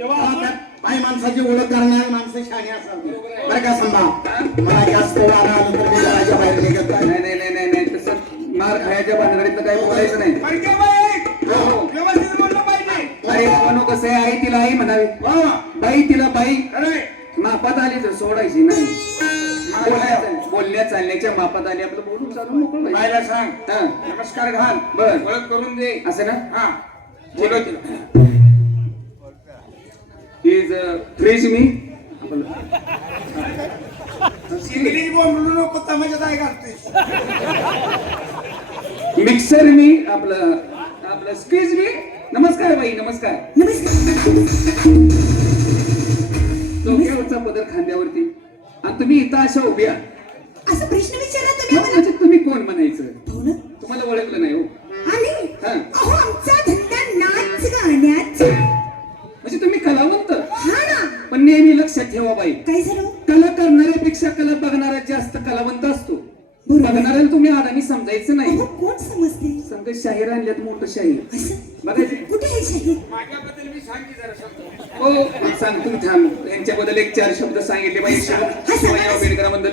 बाई माणसाची ओळख करणारी माणसं शाणी असावी बरं का संभा? मला जास्त वारा आलं तर मी घराच्या बाहेर निघत नाही. नाही नाही नाही नाही नाही. तसं मार खायच्या भानगडीतलं काही बोलायचं नाही. हो. अरे म्हणू कसं आहे? आई तिला आई म्हणावी. वा बाई तिला बाई. मापात आली तर सोडायची नाही. बोलण्या- चालण्याच्या मापात आली आपलं बोलून चालून मोकळं. बायला सांग. हा, नमस्कार घाल. बर. ओळख करून दे. असं ना? हा. बोलव तिला. इज फ्रीज मी इंग्लिश बोलू नको तमाशा काय घालतोय मिक्सर मी आपलं आपलं स्क्वीज मी नमस्कार बाई नमस्कार. डोक्यावरचा पदर खांद्यावरती. आणि तुम्ही इथं अशा उभ्या. असं प्रश्न विचारला तुम्ही म्हणजे तुम्ही कोण म्हणायचं? हो तुम्हाला ओळखलं नाही हो. शाहीर आणल्यात मोठं शाहीर. बघायचे. कुठे आहे शाहीर? माझ्याबद्दल मी सांग की जरा शब्द हो सांग तुम्ही थांब. यांच्याबद्दल एक चार शब्द सांगितले पाहिजे. शिवाजी आंबेडकरांबद्दल.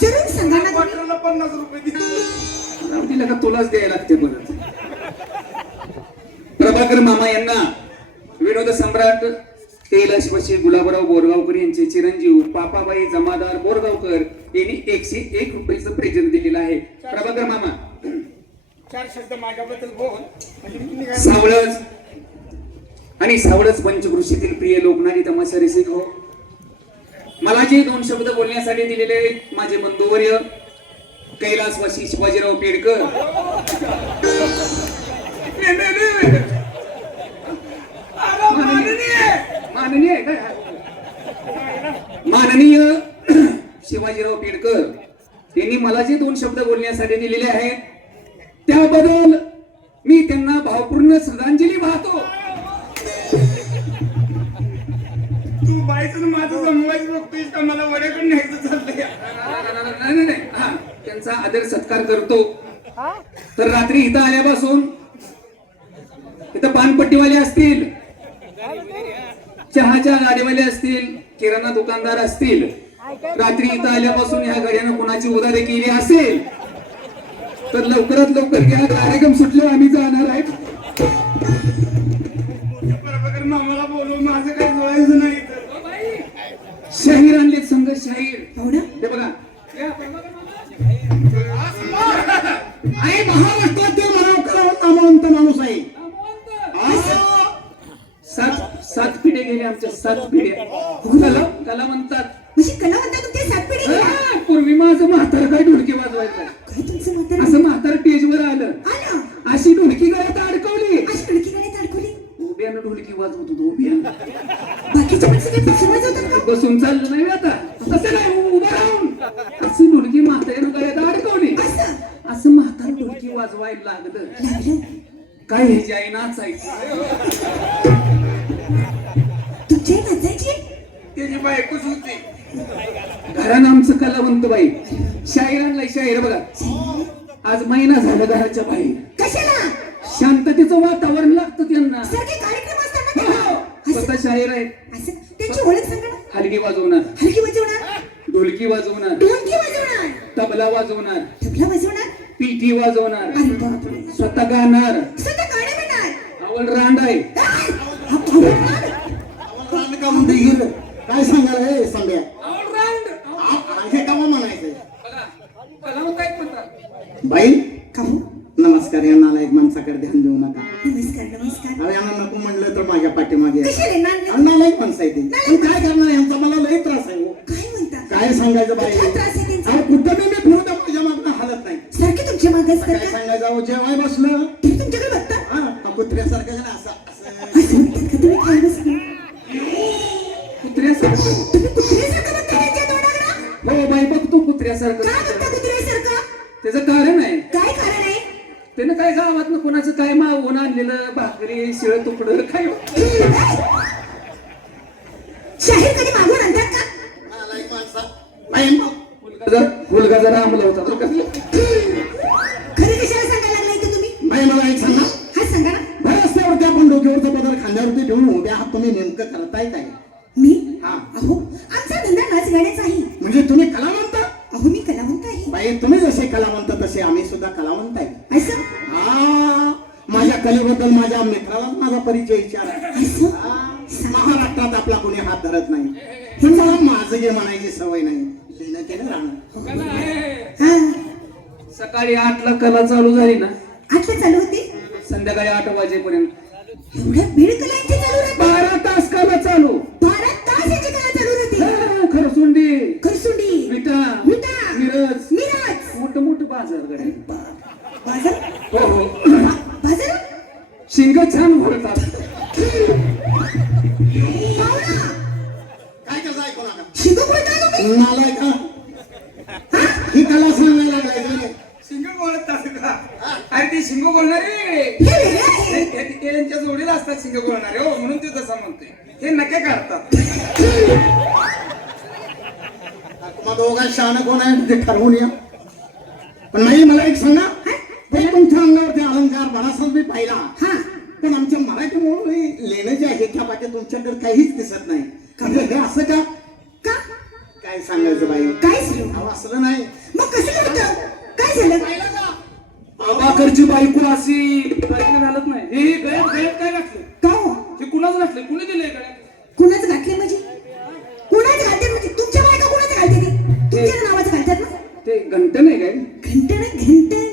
जरूर सांगा ना तुम्ही. क्वार्टरला पन्नास रुपये तिला का तुलाच द्यायला लागते परत. प्रभाकर मामा यांना विनोद सम्राट कैलासवासी गुलाबराव बोरगावकर यांचे चिरंजीव पापाबाई जमादार बोरगावकर यांनी एकशे एक रुपयाचं प्रेझेंट दिलेलं आहे. प्रभाकर मामा. चार शब्द माझ्याबद्दल बोल म्हणजे मी निघालो. सावळज आणि सावळज पंचकृषीतील प्रिय लोकनारी तमाशा रसिक हो मला जे दोन शब्द बोलण्यासाठी दिलेले आहेत, माझे बंधुवर्य कैलासवासी शिवाजीराव पेडकर नाही, नाही, नाही. अरे, माननीय. माननीय आहे काय माननीय शिवाजीराव पेडकर यांनी मला जे दोन शब्द बोलण्यासाठी दिलेले आहेत त्याबद्दल मी त्यांना भावपूर्ण श्रद्धांजली वाहतो. तू बाईचं आणि माझं जमवायचं बघतोयस का? मला वड्याकडे न्यायचं चाललंय. नाही नाही नाही. हा त्यांचा आदर सत्कार करतो. तर रात्री इथं आल्यापासून इथं पानपट्टीवाले असतील चहाच्या गाडीवाले असतील किराणा दुकानदार असतील रात्री इथं आल्यापासून ह्या गाड्यानं कुणाची उदारी केली असेल? तर लवकरात लवकर घ्या. कार्यक्रम सुटल्यावर आम्ही जाणार आहे बरोबर मामाला बोलव माझं काही जुळायचं नाही तर शाहीर आणले संघ शाहीर. हो ना? हे बघा. आई महाराष्ट्रातील मनाव नामवंत माणूस आहे. सात सात पिढे गेले आमच्या सात पिढ्या कला कला म्हणतात कला पिढी पूर्वी माझं म्हातार काय ढोलकी वाजवायचं? असं ढोलकी म्हाताऱ्यानं गळ्यात अडकवली असं? असं म्हातार ढोलकी वाजवायला लागलं. काय ह्याची आई नाचायची? आई नाचायची? त्याची बायकोच होती. घरानं आमचं कलावंत बाई शाहीर आणलाय शाहीर? बघा आज महिना झाला घराच्या बाहेर. कशाला? शांततेचं वातावरण लागतं त्यांना. ढोलकी वाजवणार. ढोलकी वाजवणार. तबला वाजवणार. तबला वाजवणार? पिठी वाजवणार. अरे बापरे. स्वतः गाणार. स्वतः गाणे म्हणणार. आवड रांड. आहे! हा पाहुणा. का म्हणते गेलं काय सांगायला हे संध्या? मागे काय का सांगायचं? अहो जेवाय बसलं. तुम्ही तुमच्याकडे बघता? हा हा कुत्र्यासारखं आहे ना असं असं. असं म्हणतात का? तुम्ही खाली बसून कुत्र्यासारखं. तुम्ही कुत्र्यासारखं बघता त्यांच्या तोंडाकडं? हो बाई बघतो कुत्र्यासारखं. का बघता कुत्र्यासारखं? त्याचं कारण आहे. काय कारण आहे? त्यानं काय गावात कोणाचं काय मागून आणलेलं? भाकरी शिळ तुकडं काय शाहीर कधी मागून आणतात का? नालायक माणसा बाई मग मुलगा जर मुलगा जरा आमला होता. तर विचार. महाराष्ट्रात आपला कोणी हात धरत नाही. हे मला माझं जे म्हणायची सवय नाही. लिहिणं केलं राहणं हा सकाळी आठला कला चालू झाली ना? आठला चालू होते? संध्याकाळी आठ वाजेपर्यंत. एवढ्या वेळ कलांची चालू राहते? बारा तास कला चालू. बारा तास याची कला चालू राहते? खरसुंडी. करसुंडी विटा. विटा. मिरज. मिराज. मोठं मोठं बाजार. बाजार? हो हो. शिंग छान भरतात. काय कसं ऐकू नका शिकू बोलता तुम्ही नालाय का? ही कला सांगायला लागलाय शिंग बोलत असं का? अरे ते शिंग बोलणारे. वेगळे हे. हे- हे- ते यांच्या जोडीला असतात शिंग बोलणारे हो म्हणून ते तसं म्हणतोय. हे नके काढतात. मग दोघात शहाणं कोण आहे? ते ठरवून या. पण नाही मला एक सांगा. पण तुमच्या अंगावरती अलंकार बराचसाच मी पाहिला. हा. पण आमच्या मराठी म्हणून लेणं जे आहे त्या बाकी तुमच्याकडे काहीच दिसत नाही. म्हणजे हे असं का? का? काय सांगायचं बाई? काय झालं असलं नाही. मग कसं होतं काय झालं? आबाकरची बायको अशी बायको घालत नाही. हे गळ्यात गळ्यात काय घातलं? का हो? हे कुणाच घातलं? कुणी दिलंय गळ्यात? कुणाच घातले म्हणजे? कुणाच घालते म्हणजे? तुमच्या बायका कुणाच घालते ते? तुमच्या नावाचं घालतात ना? ते घंट नाही काय? घंटन घंटन?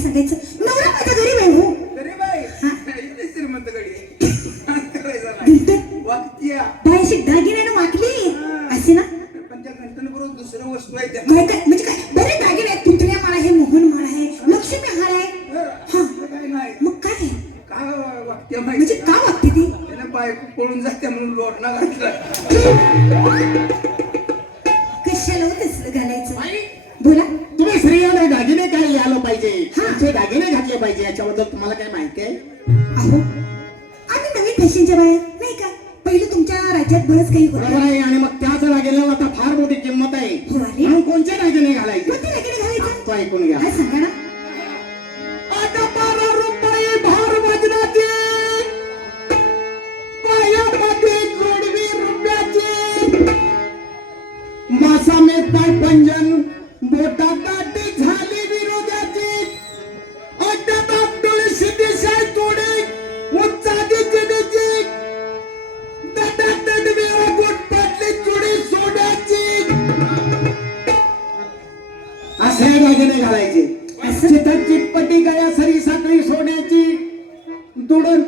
सांगायचं नवरा माझा गरीब आहे हो. श्रीमंत गडी करायचं नाही. याच्याबद्दल तुम्हाला काय माहिती आहे? अहो आम्ही नवीन फॅशनच्या बाया नाही का? पहिलं तुमच्या राज्यात बरंच काही बरोबर होतं आहे आणि मग त्याच दागिन्याला आता फार मोठी किंमत आहे. हो म्हणून कोणते दागिने घालायचे? घालायचं? तो ऐकून घ्या. काय सांगा ना. आता बारा रुपये भार वजनाचे. पायामध्ये जोडवी रुपयाचे. मासा मेपाय पंजन.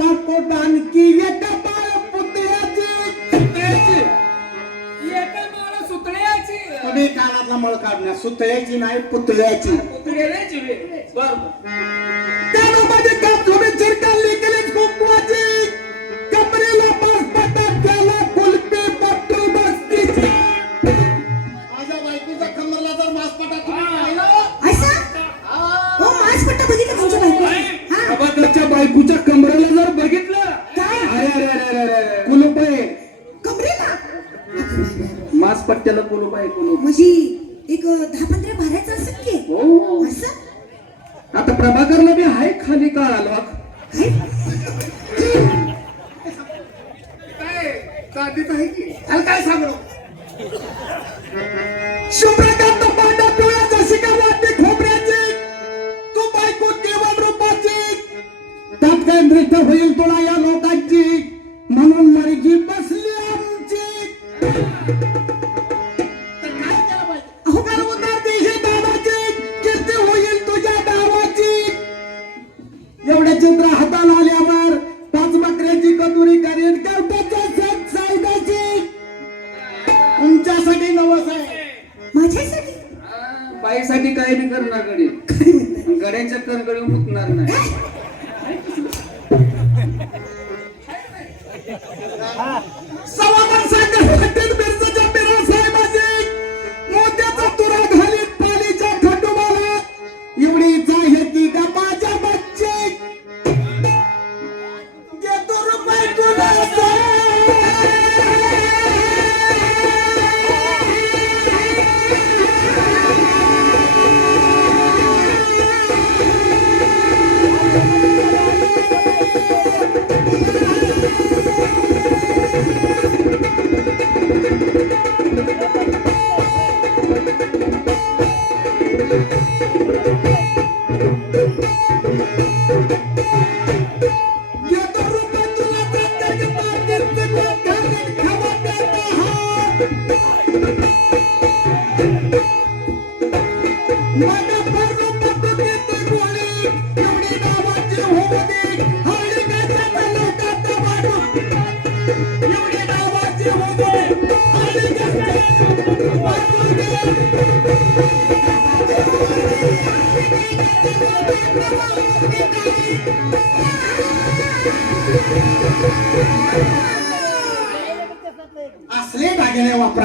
आणखी एका बाळ पुतळ्याची. एका माळा सुत्र्याची. तुम्ही कानातला मळ काढण्या. सुतळ्याची नाही पुतळ्याची. बर. कानामध्ये काप झोडे चिरकाली गेली कुंकवाची त्याला कुलपी पट्टू बसतीची. माझ्या बायकोचा कमरला जर मासपटा असं? हो. मास पट्टा बघितलं त्यांच्या कुलूप म्हणजे एक दहा पंधरा भाऱ्याचं असेल की? हो. असं? आता प्रभाकरला बी आहे खाली काळ आलो काय? काय? साधीच आहे की? काय सांगू? शुभ्रकांत का वाटते खोबऱ्याची तू बायको केवळ रूपाची. त्यात काय होईल तुला या लोकांची? म्हणून मर्जी बसली आमची. तुमच्यासाठी नवस आहे माझ्यासाठी? बाईसाठी काही बी करणार गडी. गड्यांच्या करगडी मुतणार नाही. सव्वा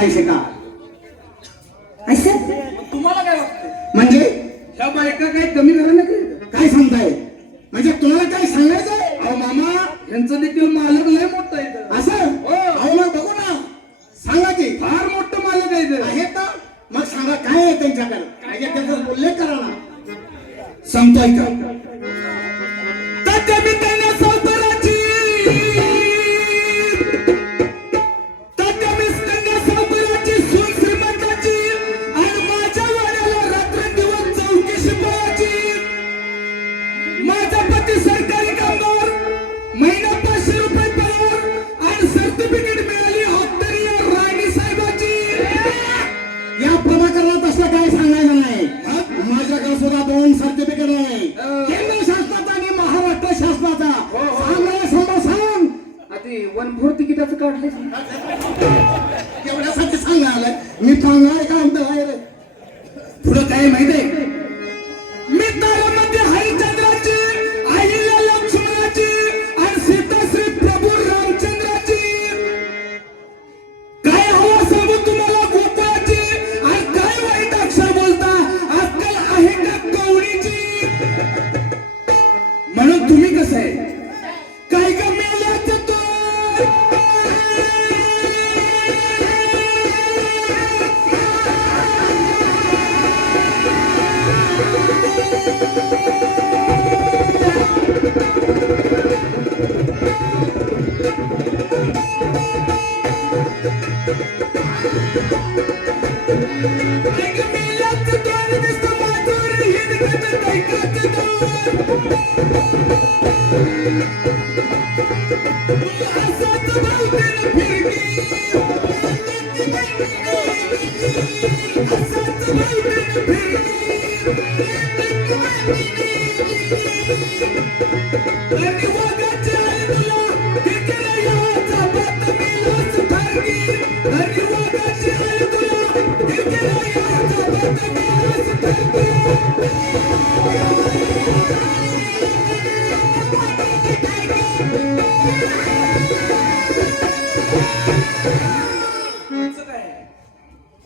वापरायचे का? असं तुम्हाला काय वाटतं? म्हणजे? ह्या बायका काय कमी करा ना काय सांगताय? म्हणजे तुम्हाला काय सांगायचंय? अहो मामा. यांचं देखील मालक लय मोठं आहे इथं. असं? हो. अहो मग बघू ना. सांगा की. फार मोठं मालक आहे इथं. आहेत ना मग सांगा काय आहे त्यांच्याकडे? म्हणजे त्याचा उल्लेख करा ना. सांगतोय का? Let me walk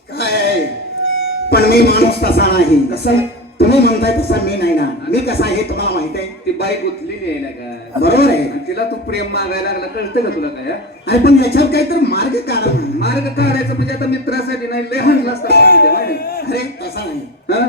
काय? पण मी माणूस तसा नाही. कसं तुम्ही म्हणताय तसा मी नाही ना. मी कसा आहे तुम्हाला माहीत आहे? ती बाईक उचलेली आहे ना का? बरोबर आहे. आणि तिला तू प्रेम मागायला लागला कळतं का तुला काय हा? अरे पण याच्यावर काहीतरी मार्ग काढा मार्ग काढायचा म्हणजे आता मित्रासाठी नाही लय हाणला असता माहिती आहे, माहिती आहे? अरे तसा नाही. हा?